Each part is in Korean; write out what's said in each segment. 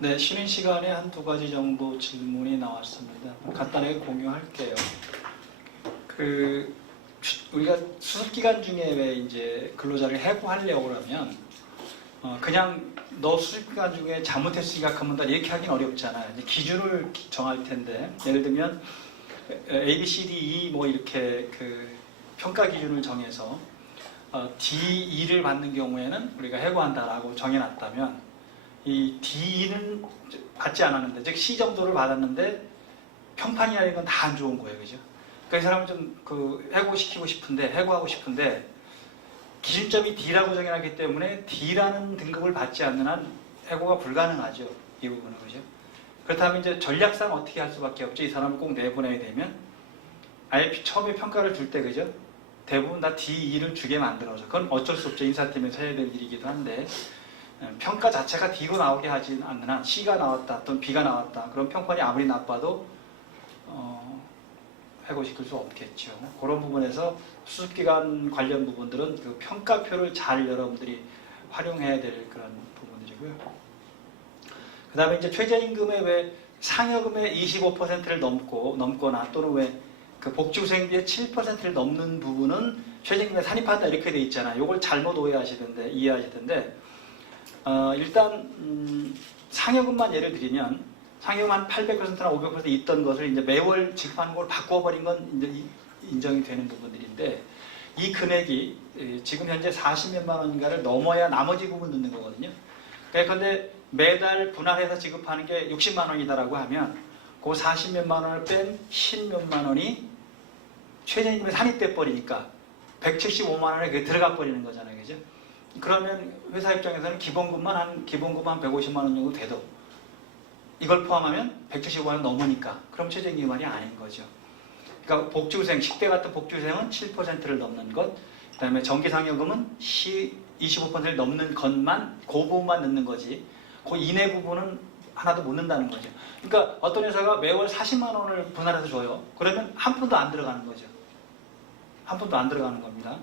네, 쉬는 시간에 한두 가지 정도 질문이 나왔습니다. 간단하게 공유할게요. 우리가 수습 기간 중에 왜 이제 근로자를 해고하려고 그러면 그냥 너 수습 기간 중에 잘못했으니까 그만다 이렇게 하긴 어렵잖아요. 이제 기준을 정할 텐데 예를 들면 A, B, C, D, E 뭐 이렇게 그 평가 기준을 정해서 D, E를 받는 경우에는 우리가 해고한다라고 정해놨다면 이 D는 받지 않았는데, 즉 C 정도를 받았는데 평판이라는 건 다 안 좋은 거예요, 그죠? 그러니까 이 사람은 좀 해고하고 싶은데 기준점이 D라고 정해놨기 때문에 D라는 등급을 받지 않는 한 해고가 불가능하죠, 이 부분은, 그죠? 그렇다면 이제 전략상 어떻게 할 수밖에 없죠. 이 사람을 꼭 내보내야 되면 아예 처음에 평가를 줄 때, 그죠? 대부분 다 D, E를 주게 만들어서, 그건 어쩔 수 없죠. 인사팀에서 해야 될 일이기도 한데 평가 자체가 D로 나오게 하지 않는 한 C가 나왔다 또는 B가 나왔다 그런 평판이 아무리 나빠도 해고시킬 수 없겠죠. 그런 부분에서 수습기간 관련 부분들은 그 평가표를 잘 여러분들이 활용해야 될 그런 부분들이고요. 그 다음에 이제 최저임금의 왜 상여금의 25%를 넘거나 또는 왜 그 복지후생비의 7%를 넘는 부분은 최저임금에 산입한다 이렇게 돼 있잖아요. 이걸 잘못 이해하시던데 일단 상여금만 예를 들면 상여금 한 800%나 500% 있던 것을 이제 매월 지급하는 걸 바꿔버린 건 이제 인정이 되는 부분들인데, 이 금액이 지금 현재 40몇만 원인가를 넘어야 나머지 부분 넣는 거거든요. 그런데 매달 분할해서 지급하는 게 60만 원이다라고 하면 그 40몇만 원을 뺀 10몇만 원이 최저임금에 산입돼 버리니까 175만 원에 그게 들어가 버리는 거잖아요, 그죠? 그러면 회사 입장에서는 기본급만 한 150만 원 정도 돼도 이걸 포함하면 175만 원 넘으니까 그럼 최저임금이 아닌 거죠. 그러니까 복지후생, 10대 같은 복지후생은 7%를 넘는 것, 그 다음에 정기상여금은 25%를 넘는 것만, 그 부분만 넣는 거지 그 이내 부분은 하나도 못 넣는다는 거죠. 그러니까 어떤 회사가 매월 40만 원을 분할해서 줘요. 그러면 한 푼도 안 들어가는 거죠. 한 푼도 안 들어가는 겁니다.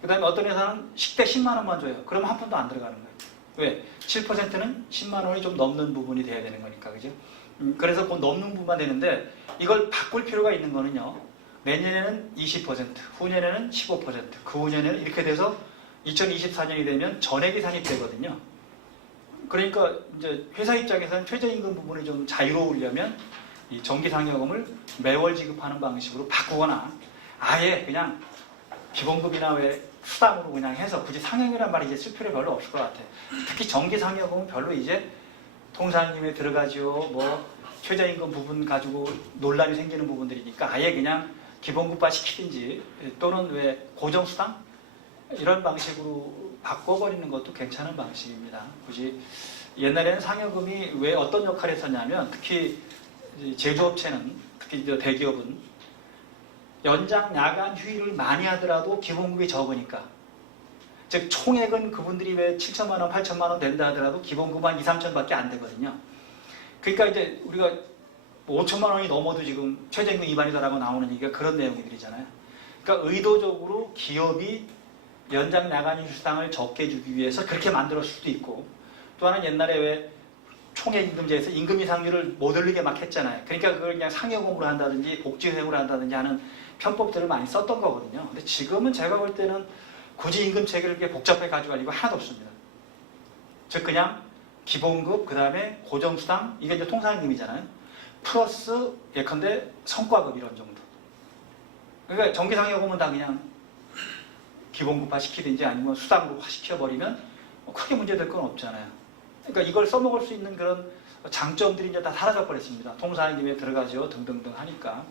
그 다음에 어떤 회사는 식대 10만 원만 줘요. 그러면 한 푼도 안 들어가는 거예요. 왜? 7%는 10만 원이 좀 넘는 부분이 돼야 되는 거니까, 그죠? 그래서 그 넘는 부분만 되는데 이걸 바꿀 필요가 있는 거는요. 내년에는 20%, 후년에는 15%, 그 후년에는 이렇게 돼서 2024년이 되면 전액이 산입되거든요. 그러니까 이제 회사 입장에서는 최저임금 부분이 좀 자유로우려면 이 정기상여금을 매월 지급하는 방식으로 바꾸거나 아예 그냥 기본급이나 왜 수당으로 그냥 해서 굳이 상여금이란 말이 이제 쓸 필요 별로 없을 것 같아요. 특히 정기상여금은 별로 이제 통상임에 들어가죠. 뭐 최저임금 부분 가지고 논란이 생기는 부분들이니까 아예 그냥 기본급화 시키든지 또는 왜 고정수당 이런 방식으로 바꿔버리는 것도 괜찮은 방식입니다. 굳이 옛날에는 상여금이 왜 어떤 역할을 했었냐면 특히 제조업체는, 특히 대기업은 연장 야간 휴일을 많이 하더라도 기본급이 적으니까, 즉 총액은 그분들이 왜 7천만 원, 8천만 원 된다 하더라도 기본급 한 2, 3천밖에 안 되거든요. 그러니까 이제 우리가 5천만 원이 넘어도 지금 최저임금 위반이다라고 나오는 얘기가 그런 내용들이잖아요. 그러니까 의도적으로 기업이 연장 야간 휴수당을 적게 주기 위해서 그렇게 만들었을 수도 있고, 또 하나는 옛날에 왜 총액임금제에서 임금 이상률을 못 올리게 막 했잖아요. 그러니까 그걸 그냥 상여금으로 한다든지 복지후생으로 한다든지 하는 편법들을 많이 썼던 거거든요. 근데 지금은 제가 볼 때는 굳이 임금 체계를 그렇게 복잡하게 가져갈 이유가 하나도 없습니다. 즉 그냥 기본급, 그 다음에 고정수당, 이게 이제 통상임금이잖아요. 플러스 예컨대 성과급 이런 정도. 그러니까 정기상여금은 다 그냥 기본급화 시키든지 아니면 수당으로 시켜버리면 크게 문제될 건 없잖아요. 그러니까 이걸 써먹을 수 있는 그런 장점들이 이제 다 사라져 버렸습니다. 통상임금에 들어가죠 등등등 하니까.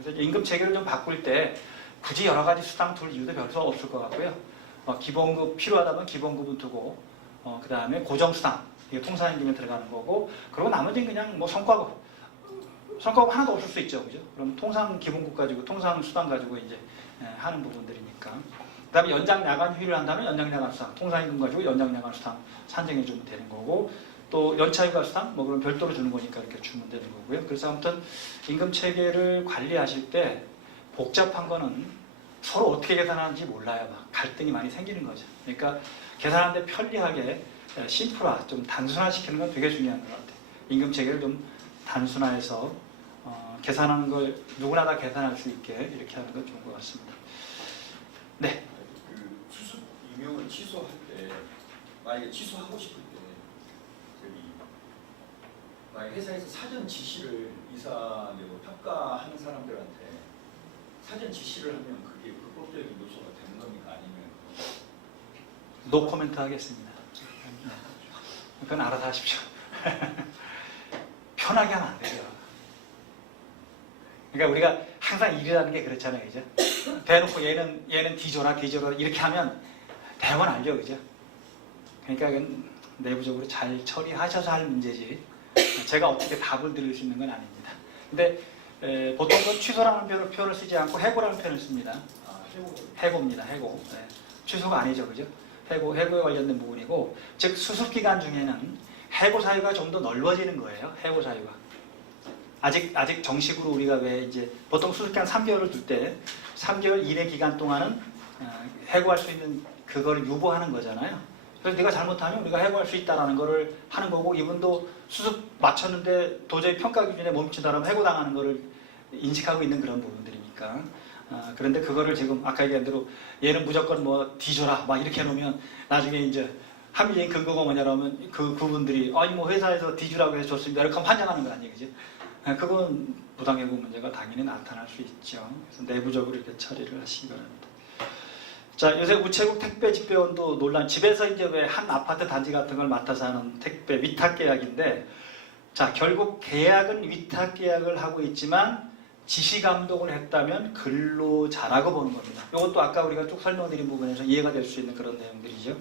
그래서 임금 체계를 좀 바꿀 때 굳이 여러 가지 수당 둘 이유도 별로 없을 것 같고요. 기본급 필요하다면 기본급은 두고, 그 다음에 고정수당, 이게 통상임금에 들어가는 거고, 그리고 나머지는 그냥 뭐 성과급 하나도 없을 수 있죠, 그죠? 그럼 통상 기본급 가지고, 통상 수당 가지고 이제 하는 부분들이니까. 그 다음에 연장 야간 휴일을 한다면 연장 야간 수당, 통상임금 가지고 연장 야간 수당 산정해 주면 되는 거고, 또 연차휴가 수당 뭐 그럼 별도로 주는 거니까 이렇게 주면 되는 거고요. 그래서 아무튼 임금 체계를 관리하실 때 복잡한 거는 서로 어떻게 계산하는지 몰라요. 막 갈등이 많이 생기는 거죠. 그러니까 계산하는데 편리하게 심플화, 좀 단순화시키는 건 되게 중요한 것 같아요. 임금 체계를 좀 단순화해서 계산하는 걸 누구나 다 계산할 수 있게 이렇게 하는 건 좋은 것 같습니다. 네. 그 수습 임용을 취소할 때 만약에 취소하고 싶을 때 저기 만약 회사에서 사전 지시를 이사내고 평가하는 사람들한테 사전 지시를 하면 그게 불법적인 요소가 되는 겁니까? 아니면 노 코멘트 하겠습니다. 네. 그건 알아서 하십시오. 편하게 하면 안 돼요. 그러니까 우리가 항상 일이라는 게 그렇잖아요, 그죠? 대놓고 얘는 뒤져라 이렇게 하면 대부분 알죠, 그죠? 그러니까 그건 내부적으로 잘 처리하셔서 할 문제지. 제가 어떻게 답을 드릴 수 있는 건 아닙니다. 근데 보통 은 취소라는 표현을 쓰지 않고 해고라는 표현을 씁니다. 해고입니다, 해고. 네. 취소가 아니죠, 그죠? 해고에 관련된 부분이고, 즉 수습 기간 중에는 해고 사유가 좀 더 넓어지는 거예요. 해고 사유가. 아직 정식으로 우리가 왜 이제 보통 수습기간 3개월을 둘 때 3개월 이내 기간 동안은 해고할 수 있는 그거를 유보하는 거잖아요. 그래서 네가 잘못하면 우리가 해고할 수 있다라는 거를 하는 거고, 이분도 수습 마쳤는데 도저히 평가 기준에 못 미친다면 해고당하는 거를 인식하고 있는 그런 부분들이니까. 그런데 그거를 지금 아까 얘기한 대로 얘는 무조건 뭐 뒤져라 막 이렇게 해놓으면 나중에 이제 합리적인 근거가 뭐냐라면 그분들이 아니 뭐 회사에서 뒤주라고 해서 줬습니다 이렇게 하면 환장하는 거 아니에요, 그죠? 그건 부당해고 문제가 당연히 나타날 수 있죠. 그래서 내부적으로 이렇게 처리를 하시기 바랍니다. 자, 요새 우체국 택배 집배원도 논란, 집에서 이제 왜 한 아파트 단지 같은 걸 맡아서 하는 택배 위탁 계약인데, 자, 결국 계약은 위탁 계약을 하고 있지만 지시 감독을 했다면 근로자라고 보는 겁니다. 이것도 아까 우리가 쭉 설명드린 부분에서 이해가 될 수 있는 그런 내용들이죠.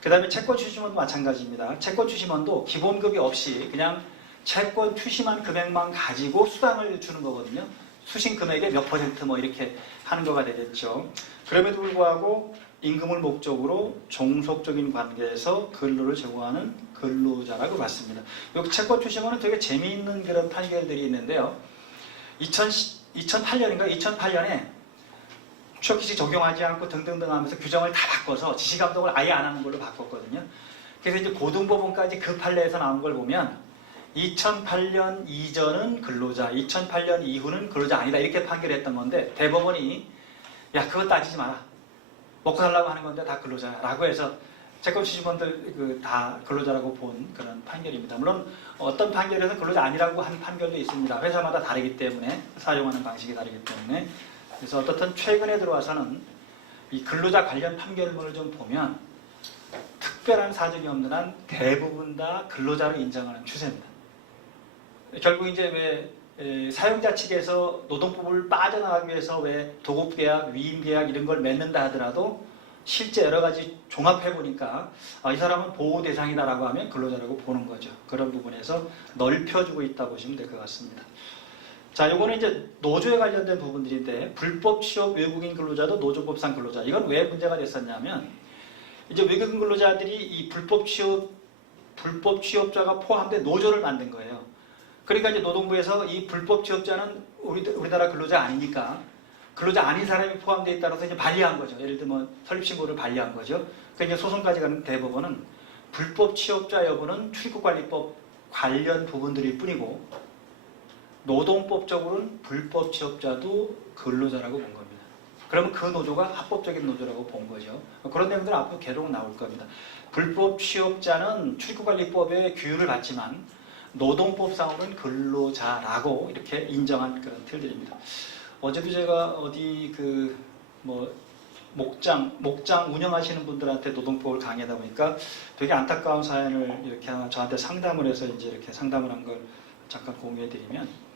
그 다음에 채권 추심원도 마찬가지입니다. 채권 추심원도 기본급이 없이 그냥 채권 추심한 금액만 가지고 수당을 주는 거거든요. 수신 금액의 몇 % 뭐 이렇게 하는 거가 되겠죠. 그럼에도 불구하고 임금을 목적으로 종속적인 관계에서 근로를 제공하는 근로자라고 봤습니다. 이 채권 추심원은 되게 재미있는 그런 판결들이 있는데요. 2008년에 추적기식 적용하지 않고 등등등 하면서 규정을 다 바꿔서 지시감독을 아예 안 하는 걸로 바꿨거든요. 그래서 이제 고등법원까지 그 판례에서 나온 걸 보면 2008년 이전은 근로자, 2008년 이후는 근로자 아니다 이렇게 판결했던 건데, 대법원이 야 그거 따지지 마라, 먹고 살라고 하는 건데 다 근로자라고 해서 채권 추심원들 다 근로자라고 본 그런 판결입니다. 물론 어떤 판결에서 근로자 아니라고 한 판결도 있습니다. 회사마다 다르기 때문에, 사용하는 방식이 다르기 때문에. 그래서 어떻든 최근에 들어와서는 이 근로자 관련 판결문을 좀 보면 특별한 사정이 없는 한 대부분 다 근로자로 인정하는 추세입니다. 결국 이제 왜 사용자 측에서 노동법을 빠져나가기 위해서 왜 도급계약, 위임계약 이런 걸 맺는다 하더라도 실제 여러 가지 종합해 보니까 이 사람은 보호 대상이다라고 하면 근로자라고 보는 거죠. 그런 부분에서 넓혀주고 있다 보시면 될 것 같습니다. 자, 요거는 이제 노조에 관련된 부분들인데, 불법 취업 외국인 근로자도 노조법상 근로자. 이건 왜 문제가 됐었냐면, 이제 외국인 근로자들이 이 불법 취업자가 포함된 노조를 만든 거예요. 그러니까 이제 노동부에서 이 불법 취업자는 우리나라 근로자 아니니까 근로자 아닌 사람이 포함되어 있다라서 이제 반리한 거죠. 예를 들면 설립신고를 반리한 거죠. 그러니까 이제 소송까지 가는 대법원은 불법 취업자 여부는 출입국관리법 관련 부분들일 뿐이고, 노동법적으로는 불법 취업자도 근로자라고 본 겁니다. 그러면 그 노조가 합법적인 노조라고 본 거죠. 그런 내용들은 앞으로 계속 나올 겁니다. 불법 취업자는 출입국관리법의 규율을 받지만 노동법상으로는 근로자라고 이렇게 인정한 그런 틀들입니다. 어제도 제가 어디 목장 운영하시는 분들한테 노동법을 강의하다 보니까 되게 안타까운 사연을 이렇게 하나 저한테 상담을 해서 이제 이렇게 상담을 한 걸 잠깐 공유해드리면,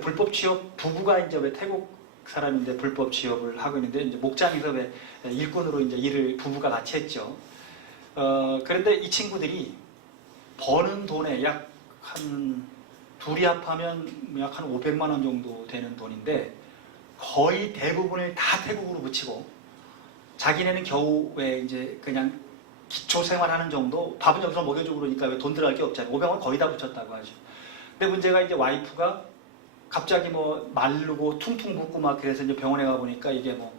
불법 취업 부부가 이제 왜 태국 사람인데 불법 취업을 하고 있는데, 이제 목장에서 왜 일꾼으로 이제 일을 부부가 같이 했죠. 그런데 이 친구들이 버는 돈에 둘이 합하면 약 한 500만 원 정도 되는 돈인데, 거의 대부분을 다 태국으로 붙이고, 자기네는 겨우 왜 이제 그냥 기초 생활하는 정도, 밥은 여기서 먹여주고 그러니까 왜 돈 들어갈 게 없잖아요. 500원 거의 다 붙였다고 하죠. 근데 문제가 이제 와이프가 갑자기 뭐 마르고 퉁퉁 붓고 막 그래서 이제 병원에 가 보니까 이게 뭐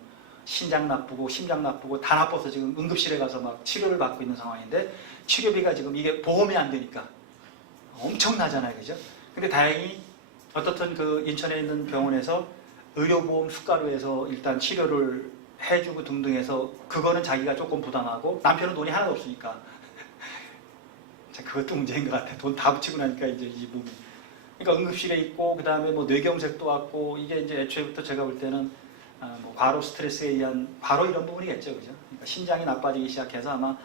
신장 나쁘고 심장 나쁘고 다 나빠서 지금 응급실에 가서 막 치료를 받고 있는 상황인데 치료비가 지금 이게 보험이 안 되니까 엄청나잖아요, 그죠? 근데 다행히 어떻든 그 인천에 있는 병원에서 의료보험 수가로 해서 일단 치료를 해주고 등등 해서 그거는 자기가 조금 부담하고 남편은 돈이 하나도 없으니까 자, 그것도 문제인 것 같아. 돈 다 붙이고 나니까 이제 이 몸이. 그러니까 응급실에 있고 그 다음에 뭐 뇌경색도 왔고 이게 이제 애초에부터 제가 볼 때는 뭐 과로 스트레스에 의한 바로 이런 부분이겠죠, 그죠? 그러니까 신장이 나빠지기 시작해서 아마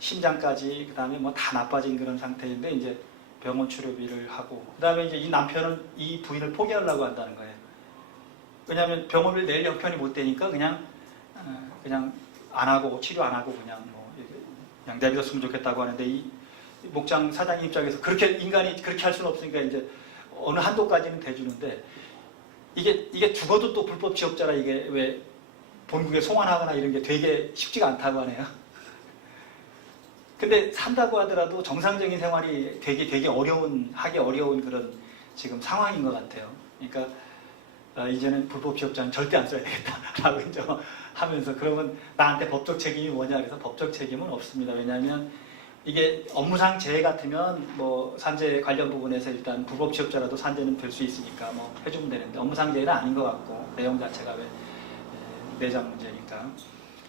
심장까지 그 다음에 뭐 다 나빠진 그런 상태인데 이제 병원 치료비를 하고 그 다음에 이제 이 남편은 이 부인을 포기하려고 한다는 거예요. 왜냐하면 병원을 낼 형편이 못 되니까 그냥 안 하고 치료 안 하고 그냥 내버렸으면 좋겠다고 하는데 이 목장 사장 입장에서 그렇게 인간이 그렇게 할 수는 없으니까 이제 어느 한도까지는 대주는데 이게 죽어도 또 불법 취업자라 이게 왜 본국에 송환하거나 이런 게 되게 쉽지가 않다고 하네요. 근데 산다고 하더라도 정상적인 생활이 되게 하기 어려운 그런 지금 상황인 것 같아요. 그러니까 이제는 불법 취업자는 절대 안 써야 되겠다라고 이제 하면서 그러면 나한테 법적 책임이 뭐냐 그래서 법적 책임은 없습니다. 왜냐하면 이게 업무상 재해 같으면 뭐 산재 관련 부분에서 일단 불법 취업자라도 산재는 될 수 있으니까 뭐 해주면 되는데 업무상 재해는 아닌 것 같고 내용 자체가 왜 내장 문제니까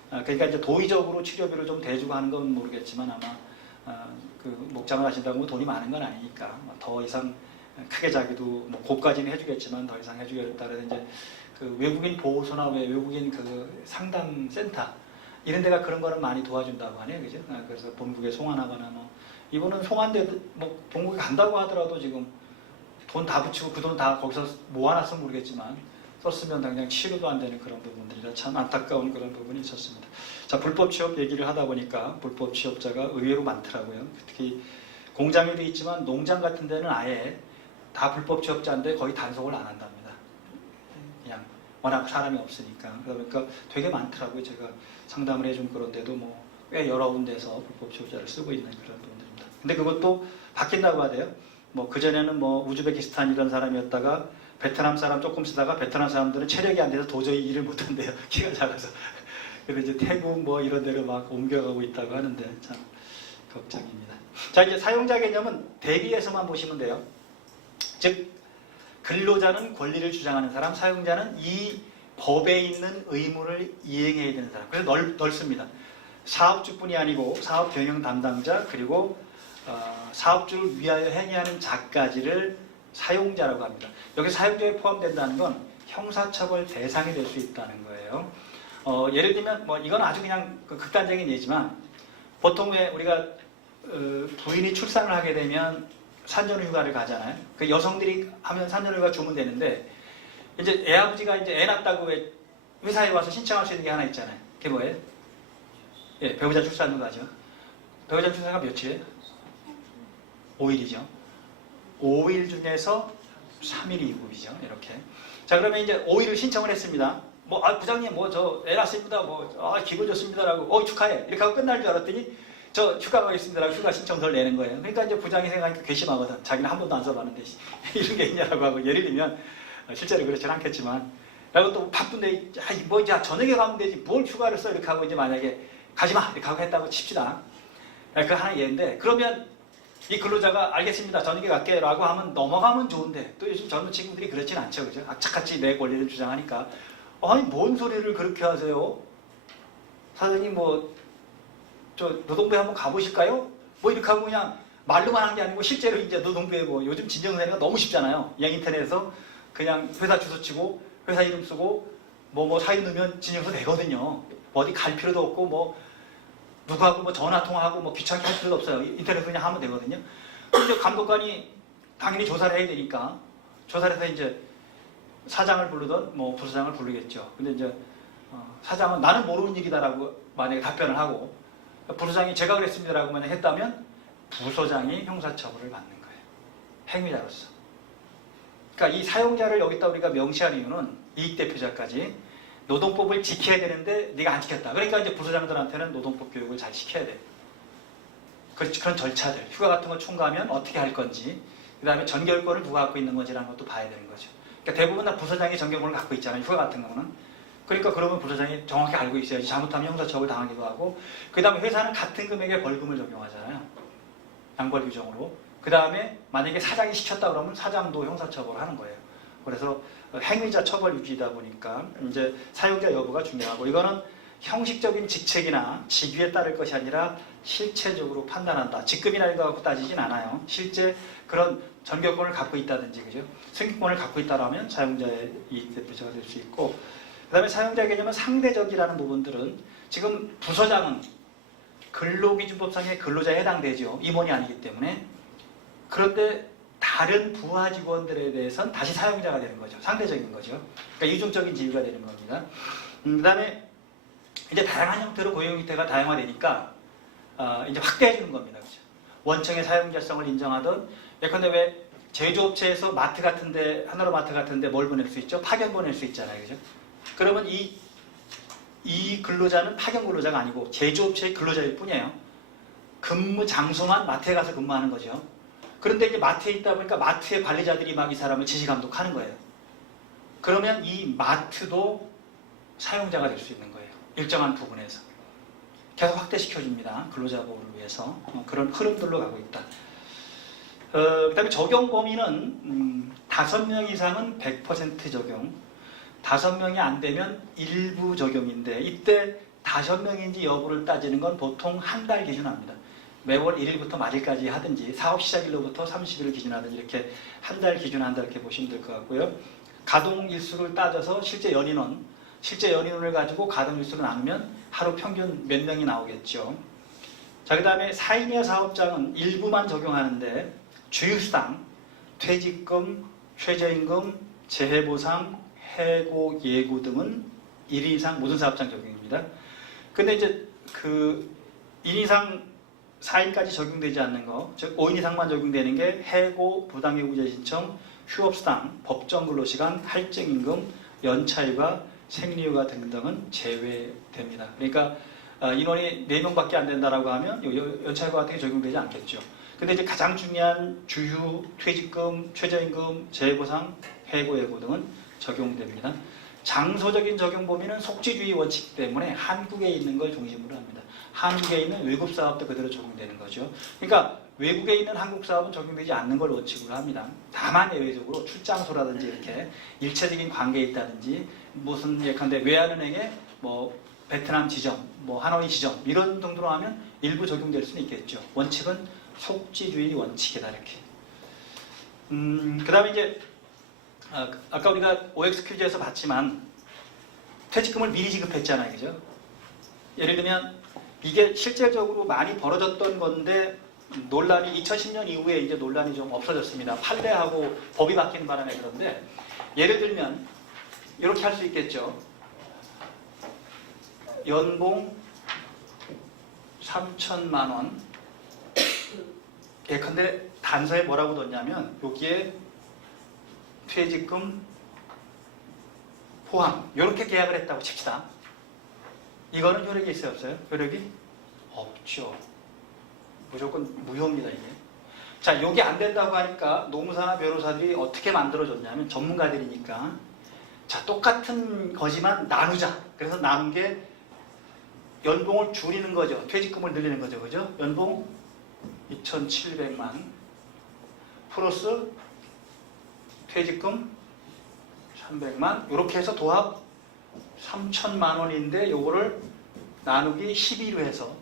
그러니까 이제 도의적으로 치료비를 좀 대주고 하는 건 모르겠지만 아마 그 목장을 하신다고 돈이 많은 건 아니니까 더 이상 크게 자기도 뭐 고까지는 해주겠지만 더 이상 해주겠다 그래서 이제 그 외국인 보호소나 외국인 그 상담 센터 이런 데가 그런 거는 많이 도와준다고 하네요, 그죠? 그래서 본국에 송환하거나 뭐 이분은 송환돼 뭐 본국에 간다고 하더라도 지금 돈 다 붙이고 그 돈 다 거기서 모아놨으면 모르겠지만 썼으면 당장 치료도 안 되는 그런 부분들이라 참 안타까운 그런 부분이 있었습니다. 자, 불법 취업 얘기를 하다 보니까 불법 취업자가 의외로 많더라고요. 특히 공장에도 있지만 농장 같은 데는 아예 다 불법 취업자인데 거의 단속을 안 한답니다. 그냥 워낙 사람이 없으니까. 그러니까 되게 많더라고요. 제가 상담을 해준 그런데도 뭐 꽤 여러 군데서 불법 취업자를 쓰고 있는 그런 분들입니다. 근데 그것도 바뀐다고 하대요. 뭐 그전에는 뭐 우즈베키스탄 이런 사람이었다가 베트남 사람 조금 쓰다가 베트남 사람들은 체력이 안 돼서 도저히 일을 못 한대요. 키가 작아서. 그래서 이제 태국 뭐 이런 데로 막 옮겨가고 있다고 하는데 참 걱정입니다. 자, 이제 사용자 개념은 대비해서만 보시면 돼요. 즉 근로자는 권리를 주장하는 사람, 사용자는 이 법에 있는 의무를 이행해야 되는 사람. 그래서 넓습니다. 사업주뿐이 아니고 사업 경영 담당자 그리고 사업주를 위하여 행위하는 자까지를 사용자라고 합니다. 여기 사용자에 포함된다는 건 형사처벌 대상이 될 수 있다는 거예요. 예를 들면 뭐 이건 아주 그냥 극단적인 예지만 보통 왜 우리가 부인이 출산을 하게 되면 산전휴가를 가잖아요. 그 여성들이 하면 산전휴가 주면 되는데 이제 애 아버지가 이제 애 낳았다고 왜 회사에 와서 신청할 수 있는 게 하나 있잖아요. 그게 뭐예요? 예, 배우자 출산휴가죠. 배우자 출산휴가 며칠이에요? 5일이죠. 5일 중에서 3일이 유급이죠. 이렇게. 자, 그러면 이제 5일을 신청을 했습니다. 뭐, 부장님, 뭐, 저, 애 낳았습니다. 뭐, 기분 좋습니다라고, 축하해. 이렇게 하고 끝날 줄 알았더니, 저 휴가 가겠습니다라고 휴가 신청서를 내는 거예요. 그러니까 이제 부장이 생각하니까 괘씸하거든. 자기는 한 번도 안 써봤는데, 이런 게 있냐라고 하고, 예를 들면, 실제로 그렇진 않겠지만, 라고 또 바쁜데, 저녁에 가면 되지. 뭘 휴가를 써? 이렇게 하고, 이제 만약에, 가지마! 이렇게 하고 했다고 칩시다. 그 하나 예인데, 그러면, 이 근로자가 알겠습니다. 저녁에 갈게 라고 하면 넘어가면 좋은데 또 요즘 젊은 친구들이 그렇진 않죠. 그죠? 악착같이 내 권리를 주장하니까 아니 뭔 소리를 그렇게 하세요? 사장님 저 노동부에 한번 가보실까요? 뭐 이렇게 하고 그냥 말로만 한 게 아니고 실제로 이제 노동부에 요즘 진정되는 거 너무 쉽잖아요. 그냥 인터넷에서 그냥 회사 주소 치고 회사 이름 쓰고 사인 넣으면 진정서 되거든요. 어디 갈 필요도 없고 누구하고 전화 통화하고 귀찮게 할 필요도 없어요. 인터넷으로 그냥 하면 되거든요. 근데 감독관이 당연히 조사를 해야 되니까 조사를 해서 이제 사장을 부르던 부서장을 부르겠죠. 근데 이제 사장은 나는 모르는 일이다라고 만약에 답변을 하고 부서장이 제가 그랬습니다라고 만약 했다면 부서장이 형사처벌을 받는 거예요. 행위자로서. 그러니까 이 사용자를 여기다 우리가 명시할 이유는 이익대표자까지 노동법을 지켜야 되는데 네가 안 지켰다. 그러니까 이제 부서장들한테는 노동법 교육을 잘 시켜야 돼요. 그런 절차들, 휴가 같은 거 총괄하면 어떻게 할 건지, 그 다음에 전결권을 누가 갖고 있는 건지라는 것도 봐야 되는 거죠. 그러니까 대부분 다 부서장이 전결권을 갖고 있잖아요. 휴가 같은 경우는. 그러니까 그러면 부서장이 정확히 알고 있어야지 잘못하면 형사처벌 당하기도 하고, 그 다음에 회사는 같은 금액의 벌금을 적용하잖아요. 양벌 규정으로. 그 다음에 만약에 사장이 시켰다 그러면 사장도 형사처벌을 하는 거예요. 그래서 행위자 처벌 유지이다 보니까 이제 사용자 여부가 중요하고, 이거는 형식적인 직책이나 직위에 따를 것이 아니라 실체적으로 판단한다. 직급이나 이거 갖고 따지진 않아요. 실제 그런 전격권을 갖고 있다든지, 그죠? 승객권을 갖고 있다라면 사용자의 이익 대표자가 될 수 있고, 그 다음에 사용자 개념은 상대적이라는 부분들은 지금 부서장은 근로기준법상의 근로자에 해당되죠. 임원이 아니기 때문에. 그런데 다른 부하 직원들에 대해서는 다시 사용자가 되는 거죠. 상대적인 거죠. 그러니까 이중적인 지위가 되는 겁니다. 그 다음에 이제 다양한 형태로 고용 형태가 다양화되니까 이제 확대해 주는 겁니다. 그죠? 원청의 사용자성을 인정하던, 예컨대 왜 제조업체에서 마트 같은데, 하나로마트 같은데 뭘 보낼 수 있죠? 파견 보낼 수 있잖아요. 그죠? 그러면 이 근로자는 파견 근로자가 아니고 제조업체의 근로자일 뿐이에요. 근무 장소만 마트에 가서 근무하는 거죠. 그런데 이제 마트에 있다 보니까 마트의 관리자들이 막 이 사람을 지시 감독하는 거예요. 그러면 이 마트도 사용자가 될 수 있는 거예요. 일정한 부분에서. 계속 확대시켜줍니다. 근로자 보호를 위해서. 그런 흐름들로 가고 있다. 그 다음에 적용 범위는 5명 이상은 100% 적용, 5명이 안 되면 일부 적용인데, 이때 5명인지 여부를 따지는 건 보통 한 달 기준합니다. 매월 1일부터 말일까지 하든지 사업 시작일로부터 30일 기준하든지 이렇게 한 달 기준한다 이렇게 보시면 될 것 같고요. 가동 일수를 따져서 실제 연인원을 가지고 가동 일수를 나누면 하루 평균 몇 명이 나오겠죠. 자, 그 다음에 4인 이하 사업장은 일부만 적용하는데 주휴수당, 퇴직금, 최저임금, 재해보상, 해고, 예고 등은 1인 이상 모든 사업장 적용입니다. 근데 이제 그 1인 이상 4인까지 적용되지 않는 거, 즉 5인 이상만 적용되는 게 해고, 부당해고제 신청, 휴업수당, 법정근로시간, 할증임금, 연차휴가, 생리휴가 등등은 제외됩니다. 그러니까 인원이 4명밖에 안 된다라고 하면 연차휴가 같은 게 적용되지 않겠죠. 근데 이제 가장 중요한 주휴, 퇴직금, 최저임금, 재해보상, 해고, 예고 등은 적용됩니다. 장소적인 적용 범위는 속지주의 원칙 때문에 한국에 있는 걸 중심으로 합니다. 한국에 있는 외국 사업도 그대로 적용되는 거죠. 그러니까 외국에 있는 한국 사업은 적용되지 않는 걸 원칙으로 합니다. 다만 예외적으로 출장소라든지 이렇게 일체적인 관계에 있다든지, 무슨 예컨대 외환은행에 뭐 베트남 지점, 뭐 하노이 지점 이런 정도로 하면 일부 적용될 수는 있겠죠. 원칙은 속지주의 원칙이다 이렇게. 그 다음에 이제 아까 우리가 OX 퀴즈에서 봤지만 퇴직금을 미리 지급했잖아요, 그죠? 예를 들면 이게 실질적으로 많이 벌어졌던 건데 논란이 2010년 이후에 이제 논란이 좀 없어졌습니다. 판례하고 법이 바뀌는 바람에. 그런데 예를 들면 이렇게 할 수 있겠죠. 연봉 3천만 원. 예컨대 단서에 뭐라고 뒀냐면 여기에 퇴직금 포함 이렇게 계약을 했다고 칩시다. 이거는 효력이 있어요, 없어요? 효력이 없죠. 무조건 무효입니다, 이게. 자, 여기 안 된다고 하니까 노무사나 변호사들이 어떻게 만들어줬냐면, 전문가들이니까, 자, 똑같은 거지만 나누자. 그래서 나눈 게 연봉을 줄이는 거죠. 퇴직금을 늘리는 거죠, 그죠? 연봉 2,700만 플러스 퇴직금 300만, 이렇게 해서 도합 3천만 원인데 요거를 나누기 12로 해서,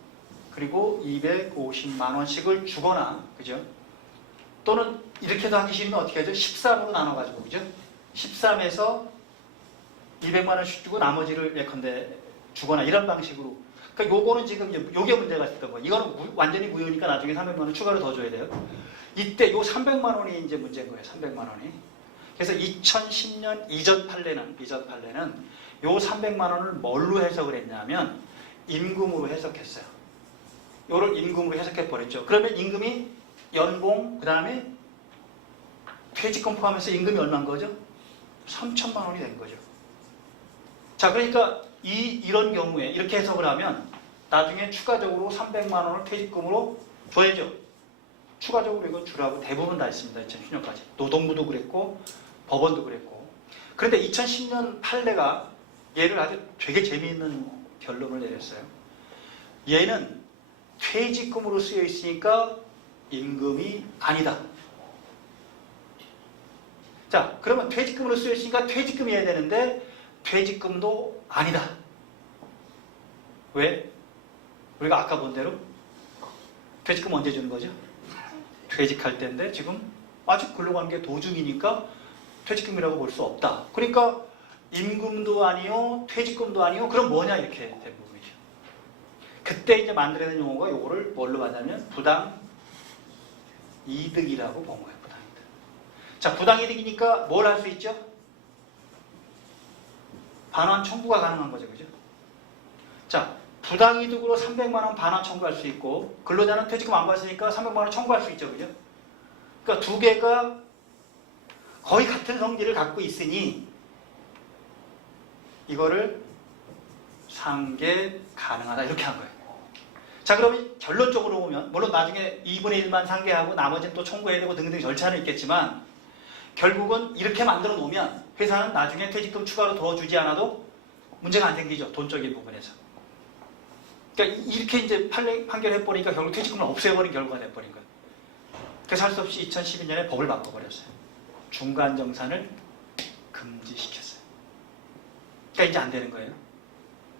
그리고 250만 원씩을 주거나, 그죠? 또는 이렇게도 하기 싫으면 어떻게 하죠? 13으로 나눠가지고, 그죠? 13에서 200만 원씩 주고 나머지를 예컨대 주거나 이런 방식으로. 그러니까 요거는 지금 요게 문제가 있었던 거예요. 이거는 완전히 무효니까 나중에 300만 원 추가로 더 줘야 돼요. 이때 요 300만 원이 이제 문제인 거예요. 300만 원이. 그래서 2010년 이전 판례는 요 300만 원을 뭘로 해석을 했냐면 임금으로 해석했어요. 요를 임금으로 해석해 버렸죠. 그러면 임금이 연봉, 그 다음에 퇴직금 포함해서 임금이 얼마인 거죠? 3천만 원이 된 거죠. 자, 그러니까 이런 경우에 이렇게 해석을 하면 나중에 추가적으로 300만 원을 퇴직금으로 줘야죠. 추가적으로 이거 주라고 대부분 다 있습니다. 2010년까지. 노동부도 그랬고 법원도 그랬고. 그런데 2010년 판례가 얘를 아주 되게 재미있는 결론을 내렸어요. 얘는 퇴직금으로 쓰여 있으니까 임금이 아니다. 자, 그러면 퇴직금으로 쓰여 있으니까 퇴직금이어야 되는데 퇴직금도 아니다. 왜? 우리가 아까 본 대로 퇴직금 언제 주는 거죠? 퇴직할 때인데 지금 아직 근로관계 도중이니까 퇴직금이라고 볼 수 없다. 그러니까 임금도 아니요, 퇴직금도 아니요. 그럼 뭐냐 이렇게 된 부분이죠. 그때 이제 만들어낸 용어가 요거를 뭘로 하냐면 부당 이득이라고 본 거예요. 부당 이득. 자, 부당 이득이니까 뭘 할 수 있죠? 반환 청구가 가능한 거죠, 그죠? 자, 부당 이득으로 300만 원 반환 청구할 수 있고 근로자는 퇴직금 안 받으니까 300만 원 청구할 수 있죠, 그죠? 그러니까 두 개가 거의 같은 성질을 갖고 있으니 이거를 상계 가능하다 이렇게 한 거예요. 자, 그러면 결론적으로 보면 물론 나중에 2분의 1만 상계하고 나머지는 또 청구해야 되고 등등 절차는 있겠지만 결국은 이렇게 만들어 놓으면 회사는 나중에 퇴직금 추가로 더 주지 않아도 문제가 안 생기죠. 돈적인 부분에서. 그러니까 이렇게 이제 판결해버리니까 결국 퇴직금을 없애버린 결과가 돼버린 거예요. 그래서 할 수 없이 2012년에 법을 바꿔버렸어요. 중간정산을 금지시켰어요. 그러니까 이제 안 되는 거예요.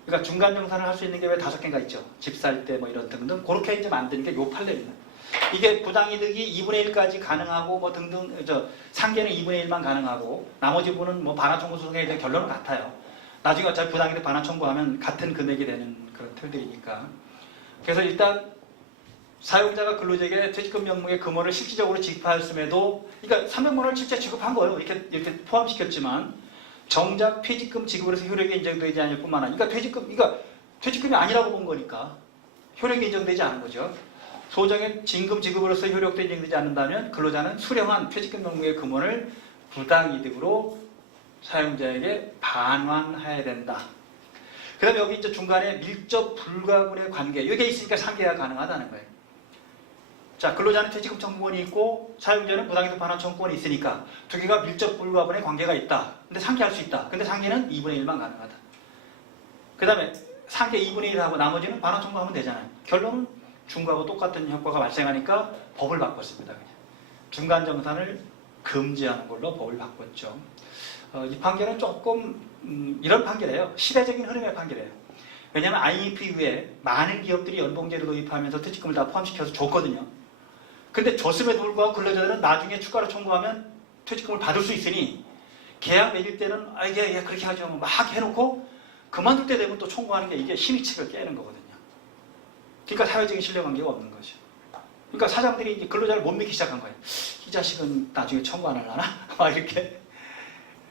그러니까 중간정산을 할 수 있는 게 왜 5개가 있죠. 집 살 때 뭐 이런 등등 그렇게 이제 만드는 게 요 판례입니다. 이게 부당이득이 2분의 1까지 가능하고 뭐 등등 상계는 2분의 1만 가능하고 나머지 부분은 뭐 반환 청구 소송에 대한 결론은 같아요. 나중에 어차피 부당이득 반환 청구하면 같은 금액이 되는 그런 틀들이니까. 그래서 일단 사용자가 근로자에게 퇴직금 명목의 금원을 실질적으로 지급하였음에도 그러니까 300만 원을 실제 지급한 거예요. 이렇게 포함시켰지만 정작 퇴직금 지급으로 해서 효력이 인정되지 않을 뿐만 아니라 그러니까 퇴직금이 아니라고 본 거니까 효력이 인정되지 않은 거죠. 소정의 진금 지급으로서 효력도 인정되지 않는다면 근로자는 수령한 퇴직금 명목의 금원을 부당이득으로 사용자에게 반환해야 된다. 그 다음에 여기 이제 중간에 밀접 불가분의 관계 이게 있으니까 상계가 가능하다는 거예요. 자, 근로자는 퇴직금 청구권이 있고 사용자는 부당이득 반환 청구권이 있으니까 두 개가 밀접 불가분의 관계가 있다. 근데 상계할 수 있다. 근데 상계는 2분의 1만 가능하다. 그 다음에 상계 2분의 1하고 나머지는 반환 청구하면 되잖아요. 결론은 중과하고 똑같은 효과가 발생하니까 법을 바꿨습니다. 그냥. 중간정산을 금지하는 걸로 법을 바꿨죠. 이 판결은 조금 이런 판결이에요. 시대적인 흐름의 판결이에요. 왜냐하면 IMF 이후에 많은 기업들이 연봉제를 도입하면서 퇴직금을 다 포함시켜서 줬거든요. 근데 줬음에도 불구하고 근로자들은 나중에 추가로 청구하면 퇴직금을 받을 수 있으니 계약 맺을 때는 이게 그렇게 하지 막 해놓고 그만둘 때 되면 또 청구하는 게 이게 힘이치를 깨는 거거든요. 그러니까 사회적인 신뢰관계가 없는 거죠. 그러니까 사장들이 이제 근로자를 못 믿기 시작한 거예요. 이 자식은 나중에 청구 안 하려나? 막 이렇게.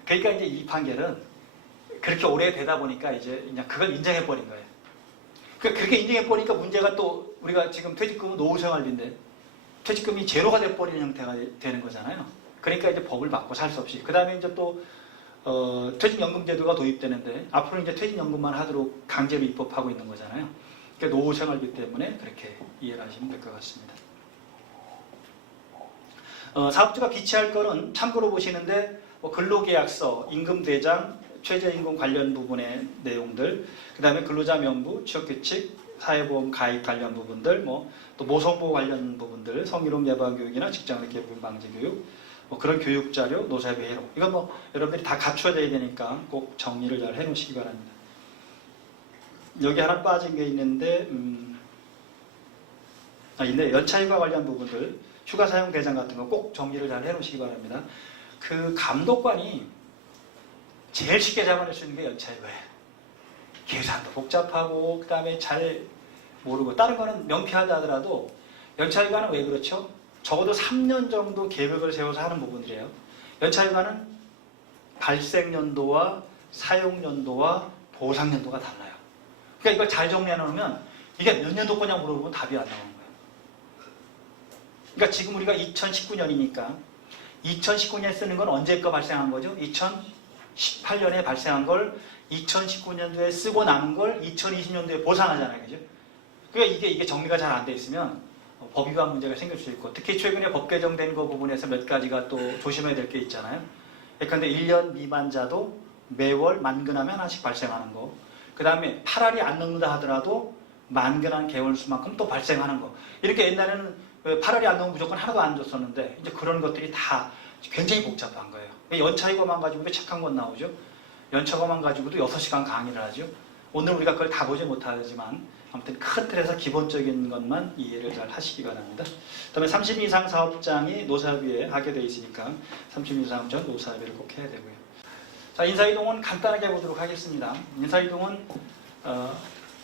그러니까 이제 이 판결은 그렇게 오래 되다 보니까 이제 그냥 그걸 인정해버린 거예요. 그러니까 그렇게 인정해버리니까 문제가 또 우리가 지금 퇴직금은 노후생활비인데 퇴직금이 제로가 돼버리는 형태가 되는 거잖아요. 그러니까 이제 법을 바꿔 살 수 없이. 그 다음에 이제 또 퇴직연금제도가 도입되는데 앞으로 이제 퇴직연금만 하도록 강제로 입법하고 있는 거잖아요. 그러니까 노후생활비 때문에 그렇게 이해를 하시면 될 것 같습니다. 사업주가 비치할 거는 참고로 보시는데 근로계약서, 임금대장, 최저임금 관련 부분의 내용들, 그 다음에 근로자 명부, 취업규칙, 사회보험 가입 관련 부분들, 또 모성보호 관련 부분들, 성희롱 예방 교육이나 직장내 개불 방지 교육, 그런 교육 자료, 노사비 회로. 이건 여러분들이 다 갖춰져야 되니까 꼭 정리를 잘 해놓으시기 바랍니다. 여기 하나 빠진 게 있는데, 있네. 연차휴가 관련 부분들, 휴가 사용 대상 같은 거 꼭 정리를 잘 해놓으시기 바랍니다. 그 감독관이 제일 쉽게 잡아낼 수 있는 게 연차휴가예요. 계산도 복잡하고 그 다음에 잘 모르고 다른 거는 명쾌하다 하더라도 연차휴가는 왜 그렇죠? 적어도 3년 정도 계획을 세워서 하는 부분들이에요. 연차휴가는 발생연도와 사용연도와 보상연도가 달라요. 그러니까 이걸 잘 정리해 놓으면 이게 몇 년도 거냐 물어보면 답이 안 나오는 거예요. 그러니까 지금 우리가 2019년이니까 2019년에 쓰는 건 언제 거 발생한 거죠? 2018년에 발생한 걸 2019년도에 쓰고 남은 걸 2020년도에 보상하잖아요. 그죠? 그러니까 이게 정리가 잘 안 돼 있으면 법위반 문제가 생길 수 있고 특히 최근에 법 개정된 거 부분에서 몇 가지가 또 조심해야 될 게 있잖아요. 예컨대 1년 미만자도 매월 만근하면 하나씩 발생하는 거. 그 다음에 8알이 안 넘는다 하더라도 만근한 개월수만큼 또 발생하는 거. 이렇게 옛날에는 8알이 안 넘으면 무조건 하나도 안 줬었는데 이제 그런 것들이 다 굉장히 복잡한 거예요. 연차 이거만 가지고도 착한 건 나오죠. 연차고만 가지고도 6시간 강의를 하죠. 오늘 우리가 그걸 다 보지 못하지만 아무튼 큰 틀에서 기본적인 것만 이해를 잘 하시기 바랍니다. 그 다음에 30인 이상 사업장이 노사비에 하게 되어 있으니까 30인 이상 사업장 노사비를 꼭 해야 되고요. 자, 인사이동은 간단하게 보도록 하겠습니다. 인사이동은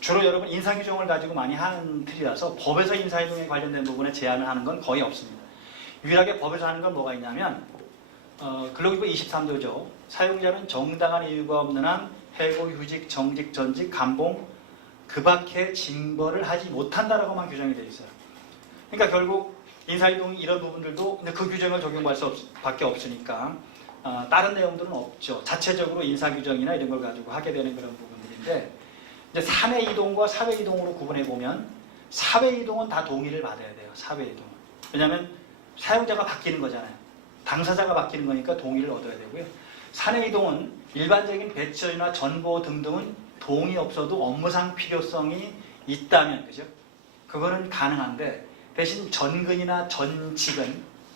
주로 여러분 인사규정을 가지고 많이 하는 틀이라서 법에서 인사이동에 관련된 부분에 제한을 하는 건 거의 없습니다. 유일하게 법에서 하는 건 뭐가 있냐면 근로기구 23조죠. 사용자는 정당한 이유가 없는 한 해고, 휴직, 정직, 전직, 감봉 그 밖에 징벌을 하지 못한다라고만 규정이 되어 있어요. 그러니까 결국 인사이동 이런 부분들도 그 규정을 적용할 수밖에 없으니까 다른 내용들은 없죠. 자체적으로 인사규정이나 이런 걸 가지고 하게 되는 그런 부분들인데 이제 사내 이동과 사회 이동으로 구분해 보면 사회 이동은 다 동의를 받아야 돼요. 사회 이동은. 왜냐하면 사용자가 바뀌는 거잖아요. 당사자가 바뀌는 거니까 동의를 얻어야 되고요. 사내 이동은 일반적인 배치나 전보 등등은 동의 없어도 업무상 필요성이 있다면, 그죠? 그거는 가능한데 대신 전근이나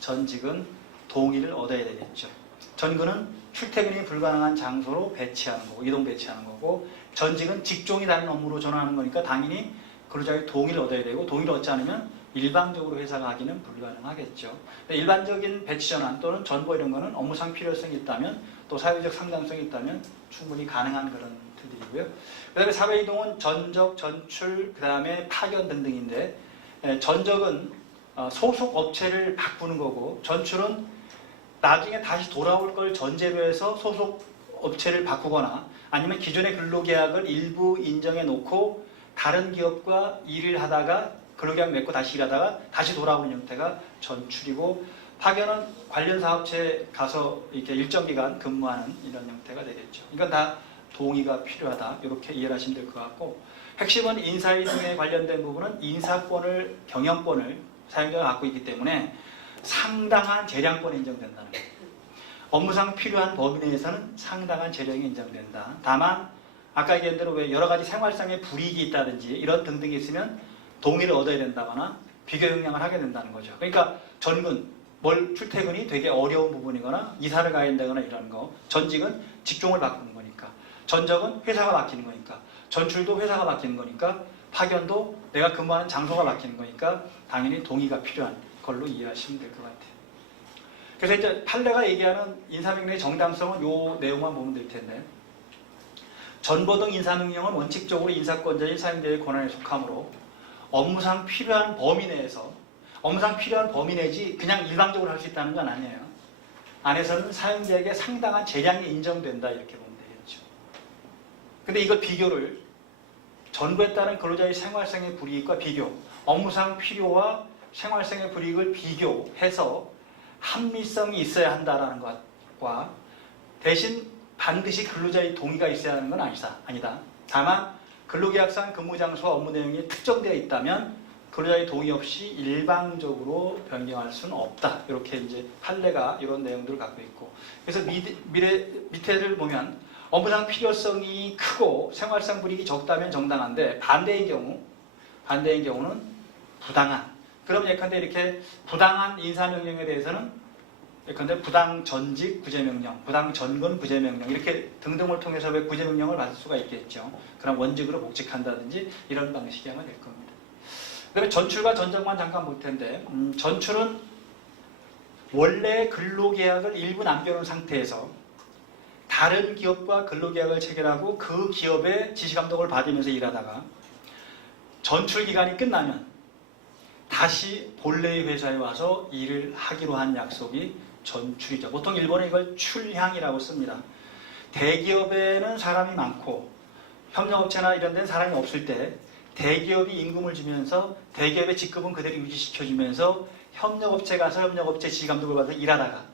전직은 동의를 얻어야 되겠죠. 전근은 출퇴근이 불가능한 장소로 배치하는 거고, 이동 배치하는 거고, 전직은 직종이 다른 업무로 전환하는 거니까 당연히 근로자의 동의를 얻어야 되고, 동의를 얻지 않으면 일방적으로 회사가 하기는 불가능하겠죠. 일반적인 배치 전환 또는 전보 이런 거는 업무상 필요성이 있다면 또 사회적 상당성이 있다면 충분히 가능한 그런 틀들이고요. 그 다음에 사회 이동은 전적, 전출, 그 다음에 파견 등등인데 전적은 소속 업체를 바꾸는 거고 전출은 나중에 다시 돌아올 걸 전제로 해서 소속 업체를 바꾸거나 아니면 기존의 근로계약을 일부 인정해 놓고 다른 기업과 일을 하다가 근로계약 맺고 다시 일하다가 다시 돌아오는 형태가 전출이고 파견은 관련 사업체에 가서 이렇게 일정 기간 근무하는 이런 형태가 되겠죠. 이건 다 동의가 필요하다. 이렇게 이해를 하시면 될 것 같고 핵심은 인사이동에 관련된 부분은 인사권을, 경영권을 사용자가 갖고 있기 때문에 상당한 재량권이 인정된다는 거예요. 업무상 필요한 범위 내에서는 상당한 재량이 인정된다. 다만 아까 얘기한 대로 왜 여러 가지 생활상의 불이익이 있다든지 이런 등등이 있으면 동의를 얻어야 된다거나 비교 역량을 하게 된다는 거죠. 그러니까 전근, 출퇴근이 되게 어려운 부분이거나 이사를 가야 된다거나 이런 거. 전직은 직종을 바꾸는 거니까. 전적은 회사가 바뀌는 거니까. 전출도 회사가 바뀌는 거니까. 파견도 내가 근무하는 장소가 바뀌는 거니까 당연히 동의가 필요한 걸로 이해하시면 될 것 같아요. 그래서 이제 판례가 얘기하는 인사명령의 정당성은 이 내용만 보면 될 텐데 전보 등 인사명령은 원칙적으로 인사권자인 사용자의 권한에 속하므로 업무상 필요한 범위 내에서 업무상 필요한 범위 내지 그냥 일방적으로 할 수 있다는 건 아니에요. 안에서는 사용자에게 상당한 재량이 인정된다 이렇게 보면 되겠죠. 근데 이걸 비교를 전보에 따른 근로자의 생활상의 불이익과 비교, 업무상 필요와 생활상의 불이익을 비교해서 합리성이 있어야 한다는 것과 대신 반드시 근로자의 동의가 있어야 하는 건 아니다. 다만 근로계약상 근무장소와 업무 내용이 특정되어 있다면 근로자의 동의 없이 일방적으로 변경할 수는 없다. 이렇게 이제 판례가 이런 내용들을 갖고 있고 그래서 밑에를 보면 업무상 필요성이 크고 생활상 불이익이 적다면 정당한데 반대인 경우는 부당한. 그럼 예컨대 이렇게 부당한 인사명령에 대해서는 예컨대 부당 전직 구제명령, 부당 전근 구제명령 이렇게 등등을 통해서 왜 구제명령을 받을 수가 있겠죠. 그럼 원직으로 복직한다든지 이런 방식이 아마 될 겁니다. 그다음에 전출과 전적만 잠깐 볼 텐데 전출은 원래 근로계약을 일부 남겨놓은 상태에서 다른 기업과 근로계약을 체결하고 그 기업의 지시감독을 받으면서 일하다가 전출 기간이 끝나면 다시 본래의 회사에 와서 일을 하기로 한 약속이 전출이죠. 보통 일본은 이걸 출향이라고 씁니다. 대기업에는 사람이 많고 협력업체나 이런 데는 사람이 없을 때 대기업이 임금을 주면서 대기업의 직급은 그대로 유지시켜주면서 협력업체 가서 협력업체 지시감독을 받아서 일하다가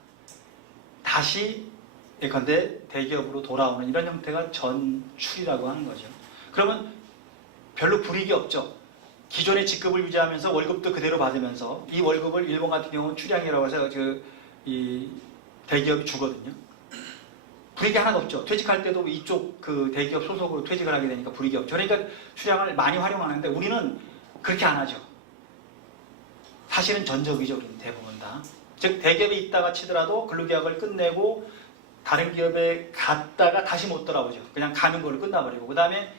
다시 예컨대 대기업으로 돌아오는 이런 형태가 전출이라고 하는 거죠. 그러면 별로 불이익이 없죠. 기존의 직급을 유지하면서 월급도 그대로 받으면서 이 월급을 일본 같은 경우는 출향이라고 해서 이 대기업이 주거든요. 불이익이 하나도 없죠. 퇴직할 때도 이쪽 그 대기업 소속으로 퇴직을 하게 되니까 불이익이 없죠. 그러니까 수량을 많이 활용하는데 우리는 그렇게 안 하죠. 사실은 전적이죠. 우리는 대부분 다. 즉 대기업에 있다가 치더라도 근로계약을 끝내고 다른 기업에 갔다가 다시 못 돌아오죠. 그냥 가는 걸로 끝나버리고 그 다음에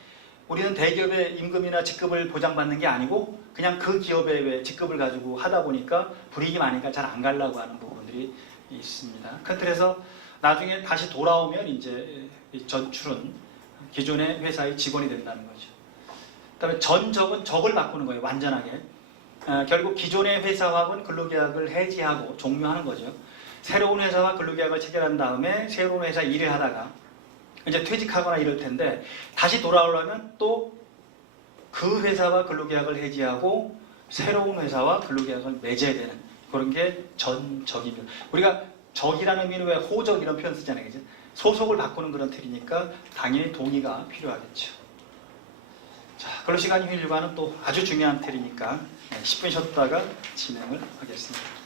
우리는 대기업의 임금이나 직급을 보장받는 게 아니고 그냥 그 기업의 직급을 가지고 하다 보니까 불이익이 많으니까 잘 안 가려고 하는 부분들이 있습니다. 그 틀에서 나중에 다시 돌아오면 이제 전출은 기존의 회사의 직원이 된다는 거죠. 그다음에 전적은 적을 바꾸는 거예요. 완전하게. 결국 기존의 회사와는 근로계약을 해지하고 종료하는 거죠. 새로운 회사와 근로계약을 체결한 다음에 새로운 회사 일을 하다가 이제 퇴직하거나 이럴 텐데 다시 돌아오려면 또 그 회사와 근로계약을 해지하고 새로운 회사와 근로계약을 맺어야 되는 그런 게 전적입니다. 우리가 적이라는 의미는 왜 호적 이런 표현 쓰잖아요. 그죠? 소속을 바꾸는 그런 틀이니까 당연히 동의가 필요하겠죠. 자, 근로시간 휴일 휴가는 또 아주 중요한 틀이니까 10분 쉬었다가 진행을 하겠습니다.